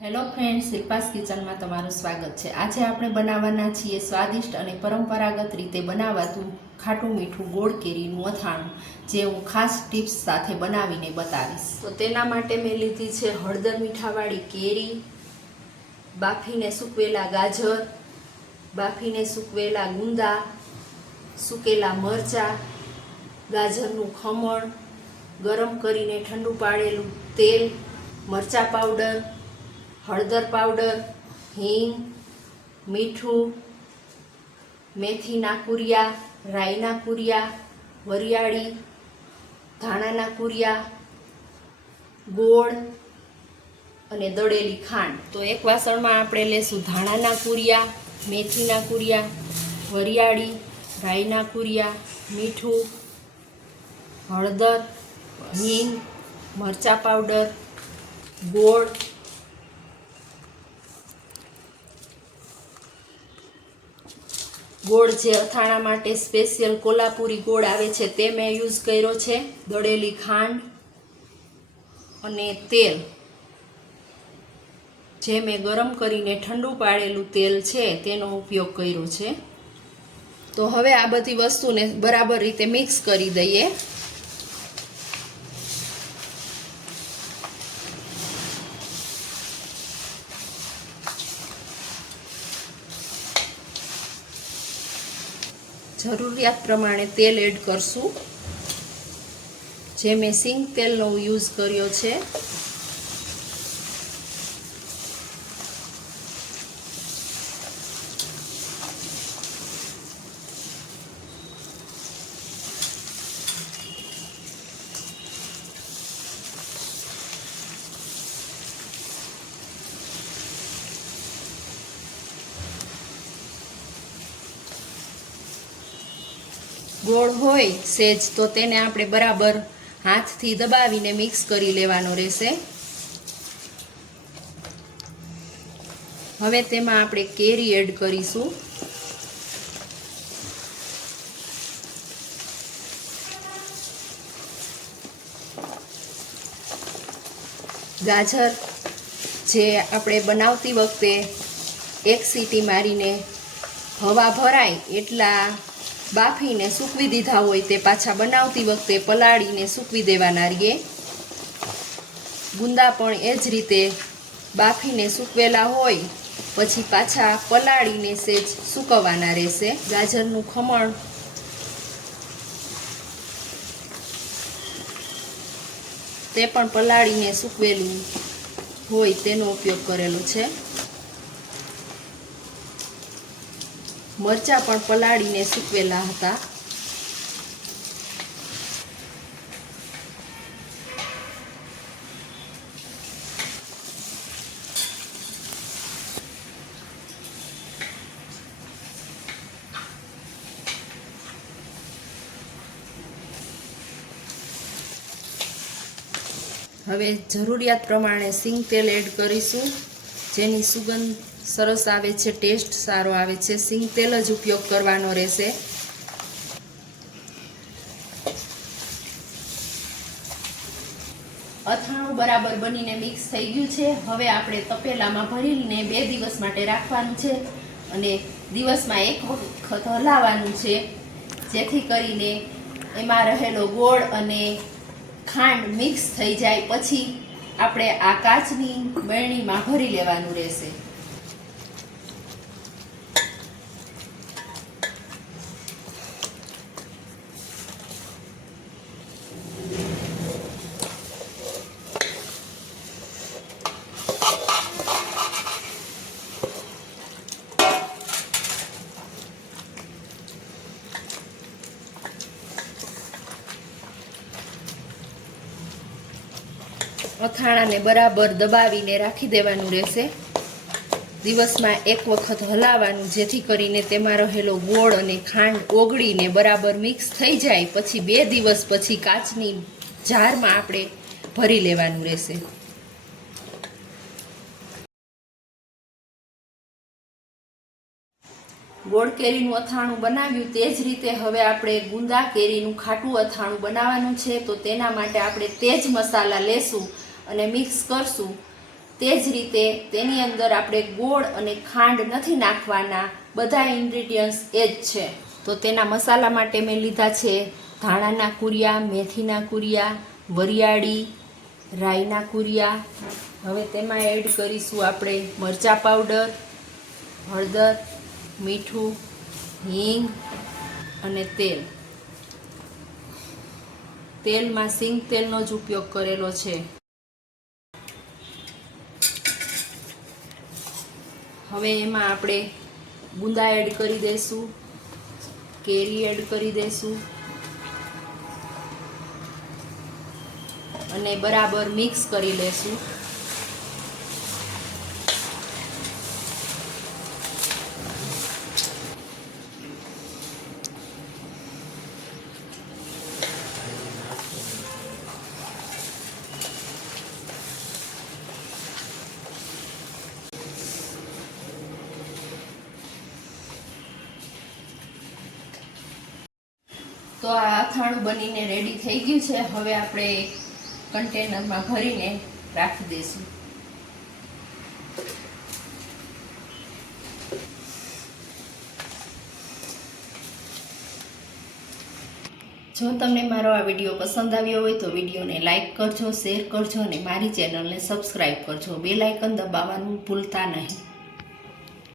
Hello friends, શિલ્પાસ કિચનમાં તમારું સ્વાગત છે। આજે આપણે બનાવવાના છીએ સ્વાદિષ્ટ અને પરંપરાગત રીતે બનાવાતું ખાટું મીઠું ગોળ કેરીનું અથાણું, જે હું ખાસ ટિપ્સ સાથે બનાવીને બતાવીશ। તો તેના માટે મેં લીધી છે હળદર મીઠાવાળી કેરી, બાફીને સૂકવેલા ગાજર, બાફીને સૂકવેલા ગુંદા, સૂકેલા મરચાં, ગાજરનું ખમણ, ગરમ કરીને ઠંડુ પાડેલું તેલ, મરચાં પાવડર, હળદર પાવડર, હિંગ, મીઠું, મેથીના કુરિયા, રાઈના કુરિયા, વરિયાળી, ધાણાના કુરિયા, ગોળ અને દળેલી ખાંડ। તો એક વાસણમાં આપણે લેશું ધાણાના કુરિયા, મેથીના કુરિયા, વરિયાળી, રાઈના કુરિયા, મીઠું, હળદર, હિંગ, મરચાં પાવડર, ગોળ, ગોળ જે અથાણા માટે સ્પેશિયલ કોલ્હાપુરી ગોળ આવે છે તે મેં યુઝ કર્યો છે, દળેલી ખાંડ અને તેલ જે મેં ગરમ કરીને ઠંડુ પાડેલું તેલ છે તેનો ઉપયોગ કર્યો છે। તો હવે આ બધી વસ્તુને બરાબર રીતે મિક્સ કરી દઈએ। જરૂરિયાત પ્રમાણે તેલ એડ કરશું, જે મેં સિંગ તેલનો યુઝ કર્યો છે। ગોળ હોય સેજ તો તેને આપણે બરાબર હાથથી દબાવીને મિક્સ કરી લેવાનો રહેશે। હવે તેમાં આપણે કેરી એડ કરીશું। ગાજર જે આપણે બનાવતી વખતે એક સીટી મારીને હવા ભરાય એટલા બાફીને સૂકવી દીધા હોય તે પાછા બનાવતી વખતે પલાળીને સૂકવી દેવાના રહીએ। ગુંદા પણ એ જ રીતે બાફીને સૂકવેલા હોય પછી પાછા પલાળીને સેજ સૂકવવાના રહેશે। ગાજરનું ખમણ તે પણ પલાળીને સૂકવેલું હોય તેનો ઉપયોગ કરેલો છે। મરચાં પણ પલાળીને સૂકવેલા હતા। હવે જરૂરિયાત પ્રમાણે સિંગ તેલ એડ કરીશું, જેની સુગંધ સરસ આવે છે, ટેસ્ટ સારો આવે છે। સિંગ તેલ જ ઉપયોગ કરવાનો રહેશે। અથાણું બરાબર બનીને મિક્સ થઈ ગયું છે। હવે આપણે તપેલામાં ભરીને 2 દિવસ માટે રાખવાનું છે અને દિવસમાં એક વખત હલાવવાનું છે, જેથી કરીને એમાં રહેલો ગોળ અને ખાંડ મિક્સ થઈ જાય। પછી આપણે આ કાચની બરણીમાં ભરી લેવાનું રહેશે। અથાણાને બરાબર દબાવીને રાખી દેવાનું રહેશે। દિવસમાં એક વખત હલાવવાનું, જેથી કરીને તેમાં રહેલો ગોળ અને ખાંડ ઓગળીને બરાબર મિક્સ થઈ જાય। પછી 2 દિવસ પછી કાચની જારમાં આપણે ભરી લેવાનું રહેશે। ગોળ કેરીનું અથાણું બનાવ્યું તે જ રીતે હવે આપણે ગુંદા કેરીનું ખાટું અથાણું બનાવવાનું છે। તો તેના માટે આપણે તે જ મસાલા લેશું અને મિક્સ કરશું। તે જ રીતે તેની અંદર આપણે ગોળ અને ખાંડ નથી નાખવાના, બધા ઇન્ગ્રીડિયન્ટ્સ એ જ છે. તો તેના મસાલા માટે મેં લીધા છે ધાણાના કુરિયા, મેથીના કુરિયા, વરિયાળી, રાઈના કુરિયા. હવે તેમાં એડ કરીશું આપણે મરચાં પાવડર, હળદર, મીઠું, હિંગ અને તેલ. તેલમાં સિંગ તેલનો જ ઉપયોગ કરેલો છે. હવે એમાં આપણે ગુંદા એડ કરી દઈશું, કેરી એડ કરી દઈશું અને બરાબર મિક્સ કરી લેશું. તો આ અથાણું બનીને રેડી થઈ ગયું છે. હવે આપણે કન્ટેનરમાં ભરીને રાખી દઈશું. જો તમને મારો આ વિડીયો પસંદ આવ્યો હોય તો વિડીયોને લાઈક કરજો, શેર કરજો અને મારી ચેનલને સબસ્ક્રાઈબ કરજો. બેલ આઇકન દબાવવાનું ભૂલતા નહીં.